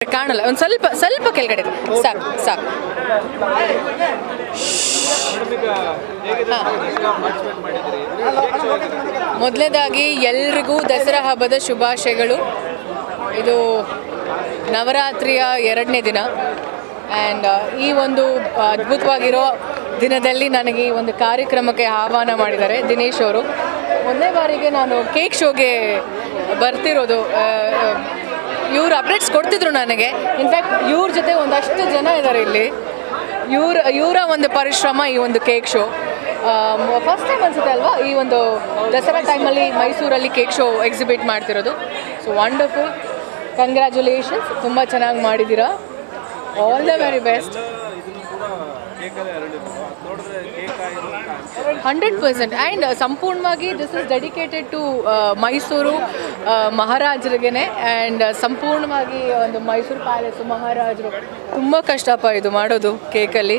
ಕಾಣಲ್ಲ, ಒಂದು ಸ್ವಲ್ಪ ಸ್ವಲ್ಪ ಕೆಳಗಡೆ ಸಾಕು ಸಾಕು. ಮೊದಲನೇದಾಗಿ ಎಲ್ರಿಗೂ ದಸರಾ ಹಬ್ಬದ ಶುಭಾಶಯಗಳು. ಇದು ನವರಾತ್ರಿಯ 2ನೇ ದಿನ ಆ್ಯಂಡ್ ಈ ಒಂದು ಅದ್ಭುತವಾಗಿರೋ ದಿನದಲ್ಲಿ ನನಗೆ ಈ ಒಂದು ಕಾರ್ಯಕ್ರಮಕ್ಕೆ ಆಹ್ವಾನ ಮಾಡಿದ್ದಾರೆ ದಿನೇಶ್ ಅವರು. ಮೊದಲನೇ ಬಾರಿಗೆ ನಾನು ಕೇಕ್ ಶೋಗೆ ಬರ್ತಿರೋದು. ಇವರು ಅಪ್ಡೇಟ್ಸ್ ಕೊಡ್ತಿದ್ರು ನನಗೆ. ಇನ್ಫ್ಯಾಕ್ಟ್ ಇವ್ರ ಜೊತೆ ಒಂದಷ್ಟು ಜನ ಇದ್ದಾರೆ ಇಲ್ಲಿ. ಇವರ ಒಂದು ಪರಿಶ್ರಮ ಈ ಒಂದು ಕೇಕ್ ಶೋ ಫಸ್ಟ್ ಟೈಮ್ ಅನಿಸುತ್ತೆ ಅಲ್ವಾ, ಈ ಒಂದು ದಸರಾ ಟೈಮಲ್ಲಿ ಮೈಸೂರಲ್ಲಿ ಕೇಕ್ ಶೋ ಎಕ್ಸಿಬಿಟ್ ಮಾಡ್ತಿರೋದು. ಸೊ ವಂಡರ್ಫುಲ್, ಕಂಗ್ರ್ಯಾಚುಲೇಷನ್ಸ್, ತುಂಬ ಚೆನ್ನಾಗಿ ಮಾಡಿದ್ದೀರಾ. All the very best. 100% and ಸಂಪೂರ್ಣವಾಗಿ this is dedicated to Mysuru ಮಹಾರಾಜರಿಗೇ. ಆ್ಯಂಡ್ ಸಂಪೂರ್ಣವಾಗಿ ಒಂದು ಮೈಸೂರು ಪ್ಯಾಲೇಸು ಮಹಾರಾಜರು ತುಂಬ ಕಷ್ಟಪ ಇದು ಮಾಡೋದು ಕೇಕಲ್ಲಿ.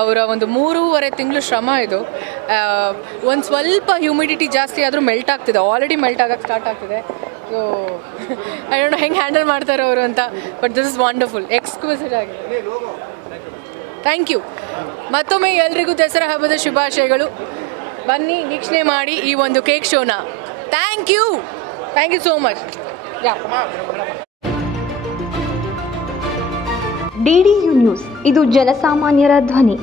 ಅವರ ಒಂದು 3.5 ತಿಂಗಳು ಶ್ರಮ ಇದು. ಒಂದು ಸ್ವಲ್ಪ ಹ್ಯೂಮಿಡಿಟಿ ಜಾಸ್ತಿ ಆದರೂ ಮೆಲ್ಟ್ ಆಗ್ತಿದೆ, ಆಲ್ರೆಡಿ ಮೆಲ್ಟ್ ಆಗೋಕ್ಕೆ ಸ್ಟಾರ್ಟ್ ಆಗ್ತಿದೆ. ಸೊ ಐ ಡೋಂಟ್ ನೋ ಹೆಂಗೆ ಹ್ಯಾಂಡಲ್ ಮಾಡ್ತಾರೆ ಅವರು ಅಂತ, but this is wonderful, exclusive ಆಗಿದೆ. Thank you. ಮತ್ತೊಮ್ಮೆ ಎಲ್ರಿಗೂ ದಸರಾ ಹಬ್ಬದ ಶುಭಾಶಯಗಳು. ಬನ್ನಿ ವೀಕ್ಷಣೆ ಮಾಡಿ ಈ ಒಂದು ಕೇಕ್ ಶೋನ. Thank you so much. DDU news, ಇದು ಜನಸಾಮಾನ್ಯರ ಧ್ವನಿ.